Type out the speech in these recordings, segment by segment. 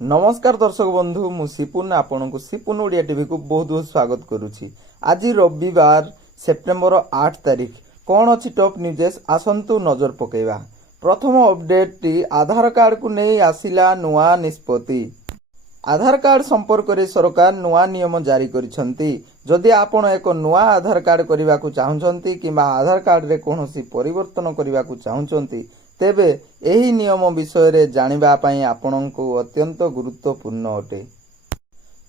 नमस्कार दर्शक बंधु मु सिपुन आपनको सिपुन ओडिया टीवी को बहुत बहुत स्वागत करुछि। आज रविवार सेप्टेम्बर 8 तारिख कौन अच्छी टॉप न्यूजेस आसंतु नजर पकेवा। प्रथम अपडेट टी आधार कार्ड को नहीं आसिला नुआ निष्पत्ति। आधार कार्ड संपर्क में सरकार नुआ नियम जारी करिसंती। जदि आपण एक नुआ आधार कार्ड करने को चाहूँगी कि आधार कार्ड रे कोनोसी परिवर्तन करने को चाहूँगी तेबे एही नियम विषय रे जानिबा पई आपनको अत्यंत गुरुत्वपूर्ण अटे।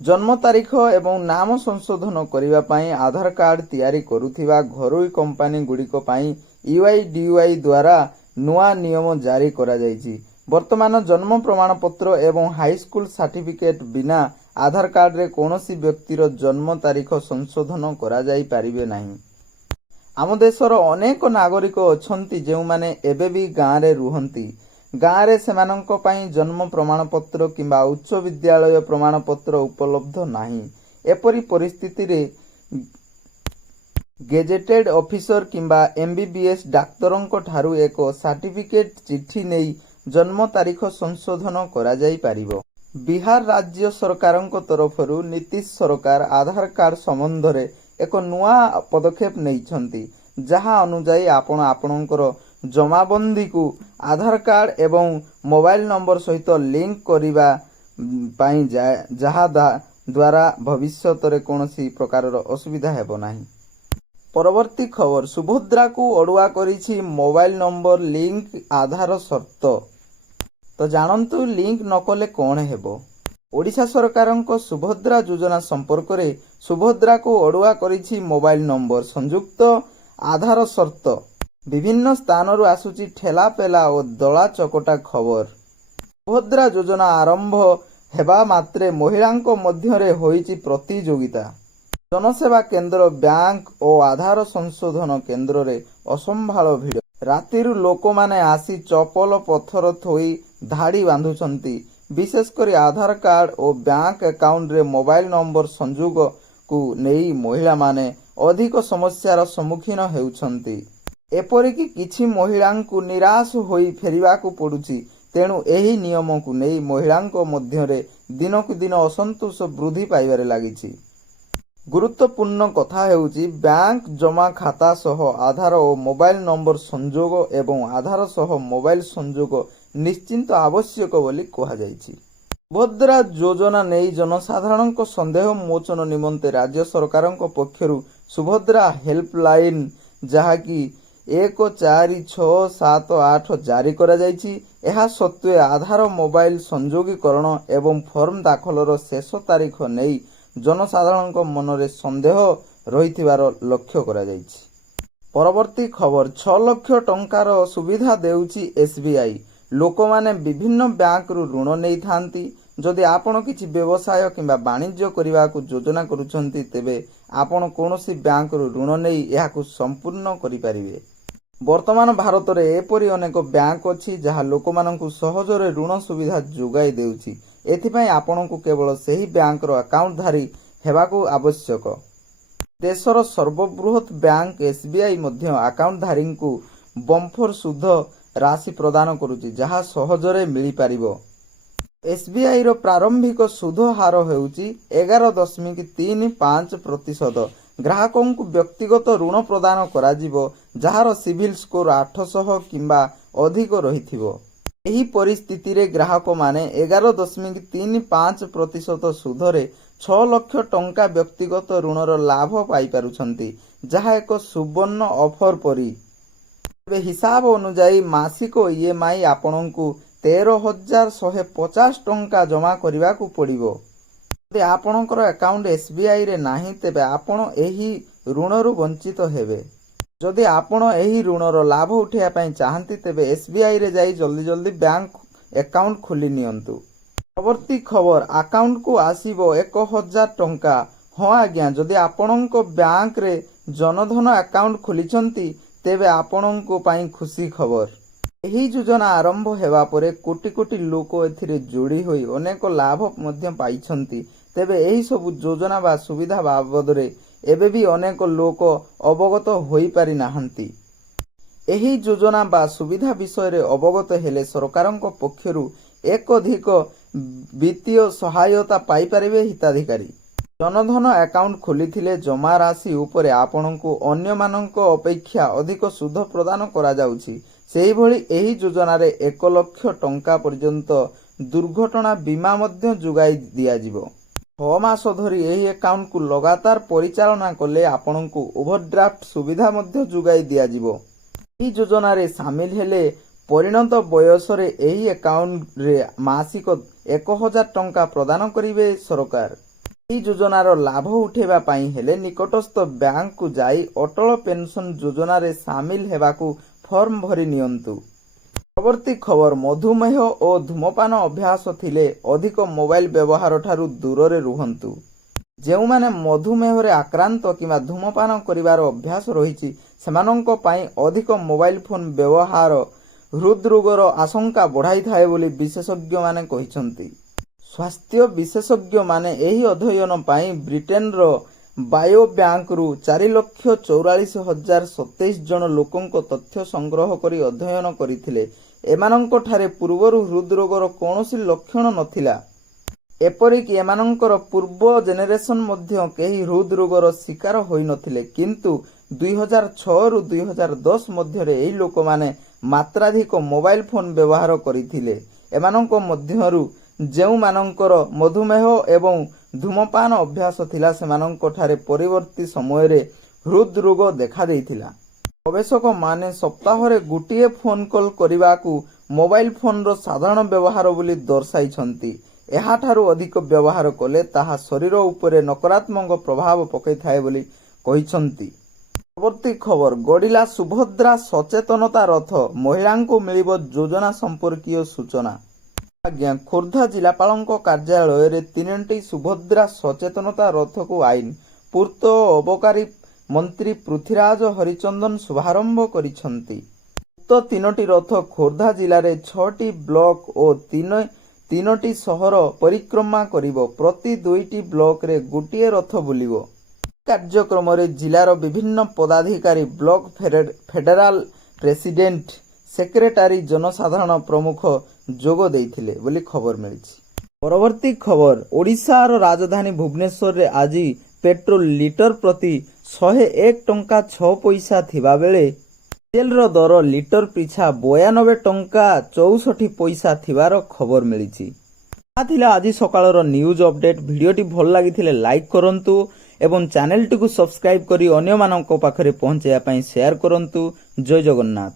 जन्म तारीख एवं नाम संशोधन करने पई आधार कार्ड तैयारी करुथिबा घरोई कंपनी गुड़िको पई यूआईडीएआई द्वारा नुआ नियम जारी करा जायछि। वर्तमान जन्म प्रमाण पत्र एवं हाईस्कूल सर्टिफिकेट बिना आधार कार्ड रे कोनोसी व्यक्तिर जन्म तारीख संशोधन करा जाई पारिबे नाही। आम देशर अनेक नागरिक अछंती जो माने एबे भी गाँव रे रुहंती। गाँव रे सेमानंक पई जन्म प्रमाण पत्र किंबा उच्च विद्यालय प्रमाण पत्र उपलब्ध नाही। एपरी परिस्थिति रे गेजेटेड ऑफिसर किंबा एमबीबीएस डाक्तरंक ठारू एक सर्टिफिकेट चिठी नेई जन्म तारीख संशोधन करा जाई पारिबो। बिहार राज्य सरकारंक तरफरु नीतीश सरकार आधार कार्ड संबंध रे एक नुआ पदक्षेप नहीं जहाँ अनुजाई आपण आपणकर जमाबंदी को आधार कार्ड एवं मोबाइल नंबर सहित लिंक करिबा पाई जहाँ द्वारा भविष्यत रे कोनोसी प्रकार असुविधा हेबो नाही। परवर्ती खबर सुभद्रा को अड़ुआ करिछि मोबाइल नंबर लिंक आधार शर्त। तो जानंतु लिंक नकले कौन हेबो। ओडिशा सरकारंक सुभद्रा योजना संपर्क रे सुभद्रा को अड़ुआ करिछि मोबाइल नंबर संयुक्त आधार शर्त। विभिन्न स्थान रु आसुची ठेला पेला और दला चकटा खबर। सुभद्रा योजना आरंभ हेबा मात्रे महिलांक मध्य रे होइछि प्रतियोगिता। जनसेवा केंद्र बैंक और आधार संशोधन केंद्र रे असंभाल भिड़। रातिरु लोक माने आसी चपल पत्थर थोई धाड़ी बांधुछंती। विशेषकर आधार कार्ड और बैंक अकाउंट रे मोबाइल नंबर संयोग को नहीं महिला माने अधिक समस्यार सम्मुखीन हेउछंती। एपरिकी किछि महिलांकु निराश होई फेरिबाकु पडुछि। तेणु एही नियम को नहीं महिलांक मध्य रे दिनकु दिन असंतोष वृद्धि पाइबारे लागिछि। गुरुत्वपूर्ण कथा हेउछि बैंक जमा खाता सह आधार और मोबाइल नंबर संयोग एवं आधार सह मोबाइल संयोग निश्चिंत आवश्यक बोली कहा जायछि। सुभद्रा योजना नहीं जनसाधारण संदेह मोचन निमंते राज्य सरकार पक्षरु सुभद्रा हेल्पलाइन जहाँकि 146778 जारी करा जायछि। एहा सत्वे आधार मोबाइल संयोगीकरण एवं फॉर्म दाखलर शेष तारीख नहीं जनसाधारण मनरे संदेह रहिथिबार लक्ष्य करा जायछि। परवर्ती खबर 6 लाख टंकार सुविधा देउछि एसबीआई। लोक माने विभिन्न बैंक रु ऋण नहीं थांती। जदि आपण किछि व्यवसाय किंबा वाणिज्य करबा को योजना करूछंती तेबे आपण कोनोसी बैंक रु ऋण नहीं याकु संपूर्ण करि परिबे। वर्तमान भारत रे एपरि अनेक बैंक अछि जहा लोक मानकु सहजरे ऋण सुविधा जोगाई देउछि। एथिपई आपणको केवल सही बैंक रो अकाउंट धारी हेबाकू आवश्यक। देशर सर्वबृहत बैंक एसबीआई मध्य अकाउंट धारी को बम्फर सुध राशि प्रदान करुछि जहा सहजरे मिली पारिबो। एसबीआई रो प्रारंभिक सुध हार हेउछि 11.35%। ग्राहकों को व्यक्तिगत ऋण प्रदान कराजिबो जहार सिविल स्कोर 800 किंबा अधिक रहिथिबो। एही परिस्थिति रे ग्राहक माने 11.35% सुधरे 6 लाख टंका व्यक्तिगत ऋणर लाभ पाई पारुछंती जहा एक सुवर्ण ऑफर परी। हिसाब अनुजाई मासिक ईएमआई आपणको 13,150 टंका जमा करने को पड़ो। यदि आपणकर अकाउंट एसबीआई रे नाही तेबे आपण एही ऋणरु वंचित हेबे। जदि आपण एही ऋणर लाभ उठाइबा पई चाहंती तेबे एसबीआई रे जाई जल्दी जल्दी बैंक अकाउंट खोली नियंतु। परवर्ती खबर अकाउंट को आसीबो 1000 टंका। हाँ आज्ञा जदि आपणक बैंक रे जनधन अकाउंट खोलिछंती तेबे आपणको पई खुशी खबर। एही योजना आरंभ हेबा परे कोटी कोटी लोक एथिरे जोड़ी होई अनेक लाभ मध्य पाइछंती। तेबे एही सब योजना बा सुविधा बाबद रे एबे भी अनेक लोक अवगत होई पारि नाहंती। एही योजना बा सुविधा विषय रे अवगत हेले सरकारक पक्षरु एक अधिक ବିତ୍ତୀୟ ସହାୟତା ପାଇପାରିବେ ହିତାଧିକାରୀ। ଜନଧନ ଆକାଉଣ୍ଟ ଖୋଲିଥିଲେ ଜମା ରାଶି ଉପରେ ଆପଣଙ୍କୁ ଅନ୍ୟମାନଙ୍କ ଅପେକ୍ଷା ଅଧିକ ସୁଧ ପ୍ରଦାନ କରାଯାଉଛି। ସେହିଭଳି ଏହି ଯୋଜନାରେ 1 ଲକ୍ଷ ଟଙ୍କା ପର୍ଯ୍ୟନ୍ତ ଦୁର୍ଘଟଣା ବୀମା ମଧ୍ୟ ଯୋଗାଇ ଦିଆଯିବ। 6 ମାସ ଧରି ଏହି ଆକାଉଣ୍ଟକୁ ଲଗାତାର ପରିଚାଳନା କଲେ ଆପଣଙ୍କୁ ଓଭରଡ୍ରାଫ୍ଟ ସୁବିଧା ମଧ୍ୟ ଯୋଗାଇ ଦିଆଯିବ। ଏହି ଯୋଜନାରେ ସାମିଲ ହେଲେ ପରିଣତ ବୟସରେ ଏହି ଆକାଉଣ୍ଟରେ ମାସିକ 1000 ଟଙ୍କା ପ୍ରଦାନ କରିବେ ସରକାର। ଏହି ଯୋଜନାର ଲାଭ ଉଠାଇବା ପାଇଁ ହେଲେ ନିକଟସ୍ଥ ବ୍ୟାଙ୍କକୁ ଯାଇ ଅଟଳ ପେନସନ ଯୋଜନାରେ ସାମିଲ ହେବାକୁ ଫର୍ମ ଭରି ନିଅନ୍ତୁ। ପରବର୍ତ୍ତୀ ଖବର, ମଧୁମେହ ଓ ଧୂମପାନ ଅଭ୍ୟାସ ଥିଲେ ଅଧିକ ମୋବାଇଲ ବ୍ୟବହାର ଠାରୁ ଦୂରରେ ରୁହନ୍ତୁ। ଯେଉଁମାନେ ମଧୁମେହରେ ଆକ୍ରାନ୍ତ କିମ୍ବା ଧୂମପାନ କରିବାର ଅଭ୍ୟାସ ରହିଛି ସେମାନଙ୍କ ପାଇଁ ଅଧିକ ମୋବାଇଲ ଫୋନ ବ୍ୟବହାର ହୃଦରୋଗର ଆଶଙ୍କା ବଢ଼ାଇଥାଏ ବୋଲି ବିଶେଷଜ୍ଞମାନେ କହିଛନ୍ତି। ସ୍ୱାସ୍ଥ୍ୟ ବିଶେଷଜ୍ଞମାନେ ଏହି ଅଧ୍ୟୟନ ପାଇଁ ବ୍ରିଟେନର ବାୟୋ ବ୍ୟାଙ୍କରୁ 4,44,027 ଜଣ ଲୋକଙ୍କ ତଥ୍ୟ ସଂଗ୍ରହ କରି ଅଧ୍ୟୟନ କରିଥିଲେ। ଏମାନଙ୍କଠାରେ ପୂର୍ବରୁ ହୃଦରୋଗର କୌଣସି ଲକ୍ଷଣ ନଥିଲା। ଏପରିକି ଏମାନଙ୍କର ପୂର୍ବ ଜେନେରେସନ ମଧ୍ୟ କେହି ହୃଦରୋଗର ଶିକାର ହୋଇନଥିଲେ। କିନ୍ତୁ 2006ରୁ 2010 ମଧ୍ୟରେ ଏହି ଲୋକମାନେ ମାତ୍ରାଧିକ ମୋବାଇଲ ଫୋନ ବ୍ୟବହାର କରିଥିଲେ। ଏମାନଙ୍କ ମଧ୍ୟରୁ ଯେଉଁମାନଙ୍କର ମଧୁମେହ ଏବଂ ଧୂମପାନ ଅଭ୍ୟାସ ଥିଲା ସେମାନଙ୍କଠାରେ ପରବର୍ତ୍ତୀ ସମୟରେ ହୃଦରୋଗ ଦେଖାଦେଇଥିଲା। ଗବେଷକମାନେ ସପ୍ତାହରେ ଗୋଟିଏ ଫୋନ କଲ୍ କରିବାକୁ ମୋବାଇଲ ଫୋନର ସାଧାରଣ ବ୍ୟବହାର ବୋଲି ଦର୍ଶାଇଛନ୍ତି। ଏହାଠାରୁ ଅଧିକ ବ୍ୟବହାର କଲେ ତାହା ଶରୀର ଉପରେ ନକାରାତ୍ମକ ପ୍ରଭାବ ପକାଇଥାଏ ବୋଲି କହିଛନ୍ତି। ପରବର୍ତ୍ତୀ ଖବର, ଗଡ଼ିଲା ସୁଭଦ୍ରା ସଚେତନତା ରଥ, ମହିଳାଙ୍କୁ ମିଳିବ ଯୋଜନା ସମ୍ପର୍କୀୟ ସୂଚନା। ଆଜ୍ଞା, ଖୋର୍ଦ୍ଧା ଜିଲ୍ଲାପାଳଙ୍କ କାର୍ଯ୍ୟାଳୟରେ 3ଟି ସୁଭଦ୍ରା ସଚେତନତା ରଥକୁ ଆଇନ, ପୂର୍ତ୍ତ ଓ ଅବକାରୀ ମନ୍ତ୍ରୀ ପୃଥ୍ୱୀରାଜ ହରିଚନ୍ଦନ ଶୁଭାରମ୍ଭ କରିଛନ୍ତି। ଉକ୍ତ 3ଟି ରଥ ଖୋର୍ଦ୍ଧା ଜିଲ୍ଲାରେ 6ଟି ବ୍ଲକ ଓ 3ଟି ସହର ପରିକ୍ରମା କରିବ। ପ୍ରତି 2ଟି ବ୍ଲକରେ ଗୋଟିଏ ରଥ ବୁଲିବ। କାର୍ଯ୍ୟକ୍ରମରେ ଜିଲ୍ଲାର ବିଭିନ୍ନ ପଦାଧିକାରୀ, ବ୍ଲକ ଫେଡେରାଲ ପ୍ରେସିଡେଣ୍ଟ, ସେକ୍ରେଟାରୀ, ଜନସାଧାରଣ ପ୍ରମୁଖ ଯୋଗ ଦେଇଥିଲେ ବୋଲି ଖବର ମିଳିଛି। ପରବର୍ତ୍ତୀ ଖବର, ଓଡ଼ିଶାର ରାଜଧାନୀ ଭୁବନେଶ୍ୱରରେ ଆଜି ପେଟ୍ରୋଲ ଲିଟର ପ୍ରତି 101 ଟଙ୍କା 6 ପଇସା ଥିବାବେଳେ ଡିଜେଲର ଦର ଲିଟର ପିଛା 92 ଟଙ୍କା 64 ପଇସା ଥିବାର ଖବର ମିଳିଛି। ଏହା ଥିଲା ଆଜି ସକାଳର ନ୍ୟୁଜ୍ ଅପଡେଟ୍। ଭିଡ଼ିଓଟି ଭଲ ଲାଗିଥିଲେ ଲାଇକ୍ କରନ୍ତୁ ଏବଂ ଚ୍ୟାନେଲଟିକୁ ସବସ୍କ୍ରାଇବ୍ କରି ଅନ୍ୟମାନଙ୍କ ପାଖରେ ପହଞ୍ଚାଇବା ପାଇଁ ସେୟାର କରନ୍ତୁ। ଜୟ ଜଗନ୍ନାଥ।